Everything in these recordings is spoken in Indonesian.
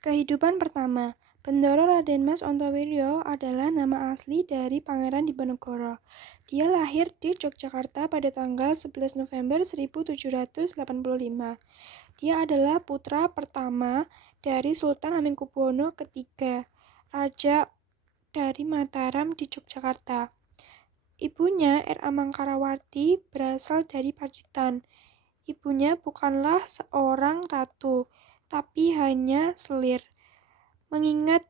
Kehidupan pertama, Bendoro Raden Mas Ontowiryo adalah nama asli dari Pangeran Diponegoro. Dia lahir di Yogyakarta pada tanggal 11 November 1785. Dia adalah putra pertama dari Sultan Hamengkubuwono III, Raja dari Mataram di Yogyakarta. Ibunya, R. A. Mangkarawati, berasal dari Pacitan. Ibunya bukanlah seorang ratu, tapi hanya selir. Mengingat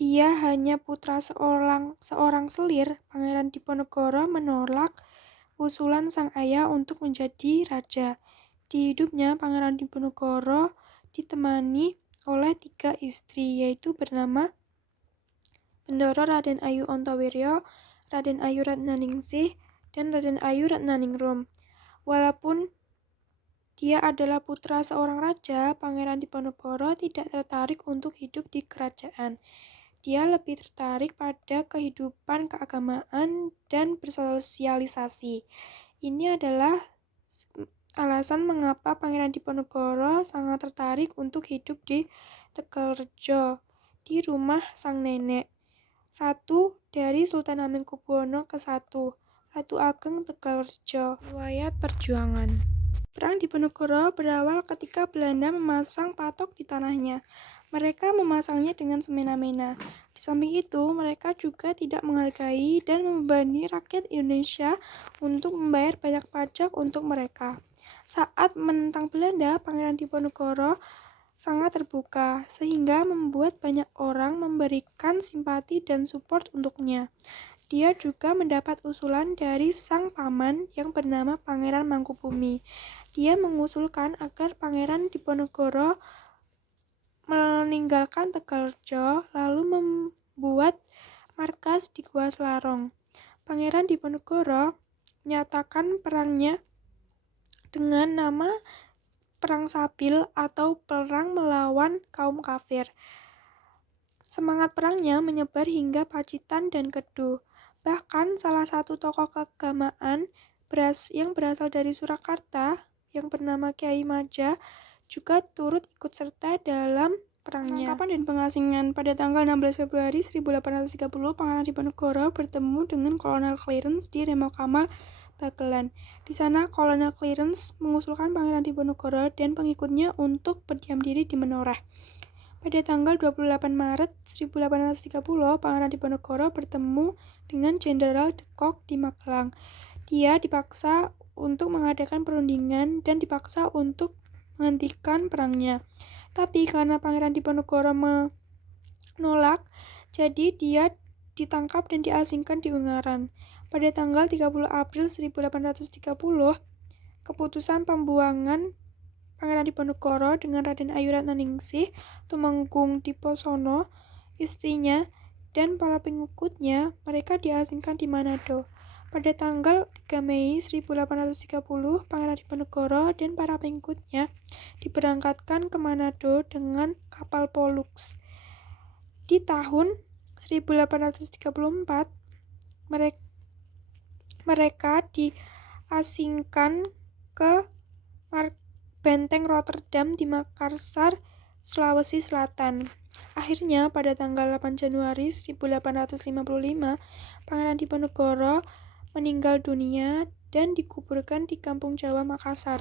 dia hanya putra seorang selir, Pangeran Diponegoro menolak usulan sang ayah untuk menjadi raja. Di hidupnya, Pangeran Diponegoro ditemani oleh 3 istri, yaitu bernama Bendoro Raden Ayu Ontowiryo, Raden Ayu Ratnaningsih, dan Raden Ayu Ratnaningrum. Walaupun dia adalah putra seorang raja, Pangeran Diponegoro tidak tertarik untuk hidup di kerajaan. Dia lebih tertarik pada kehidupan keagamaan dan bersosialisasi. Ini adalah alasan mengapa Pangeran Diponegoro sangat tertarik untuk hidup di Tegalrejo, di rumah sang nenek, Ratu dari Sultan Hamengkubuwono ke-1, Ratu Ageng Tegalrejo. Riwayat perjuangan. Perang Diponegoro berawal ketika Belanda memasang patok di tanahnya. Mereka memasangnya dengan semena-mena. Di samping itu, mereka juga tidak menghargai dan membebani rakyat Indonesia untuk membayar banyak pajak untuk mereka. Saat menentang Belanda, Pangeran Diponegoro sangat terbuka, sehingga membuat banyak orang memberikan simpati dan support untuknya. Dia juga mendapat usulan dari sang paman yang bernama Pangeran Mangkubumi. Dia mengusulkan agar Pangeran Diponegoro meninggalkan Tegalrejo lalu membuat markas di Gua Selarong. Pangeran Diponegoro menyatakan perangnya dengan nama Perang Sabil atau Perang Melawan Kaum Kafir. Semangat perangnya menyebar hingga Pacitan dan Kedu. Bahkan salah satu tokoh keagamaan yang berasal dari Surakarta yang bernama Kiai Maja juga turut ikut serta dalam perangnya. Penangkapan dan pengasingan pada tanggal 16 Februari 1830, Pangeran Diponegoro bertemu dengan Kolonel Clarence di Remo Kamal, Bagelan. Di sana, Kolonel Clarence mengusulkan Pangeran Diponegoro dan pengikutnya untuk berdiam diri di Menoreh. Pada tanggal 28 Maret 1830, Pangeran Diponegoro bertemu dengan Jenderal de Kock di Magelang. Dia dipaksa untuk mengadakan perundingan dan dipaksa untuk menghentikan perangnya. Tapi karena Pangeran Diponegoro menolak, jadi dia ditangkap dan diasingkan di Ungaran. Pada tanggal 30 April 1830, keputusan pembuangan Pangeran Diponegoro dengan Raden Ayu Ratnaningsih, Tumenggung Diposono, istrinya, dan para pengikutnya, mereka diasingkan di Manado. Pada tanggal 3 Mei 1830, Pangeran Diponegoro dan para pengikutnya diberangkatkan ke Manado dengan kapal Pollux. Di tahun 1834, mereka diasingkan ke Benteng Rotterdam di Makassar, Sulawesi Selatan. Akhirnya, pada tanggal 8 Januari 1855, Pangeran Diponegoro meninggal dunia dan dikuburkan di Kampung Jawa, Makassar.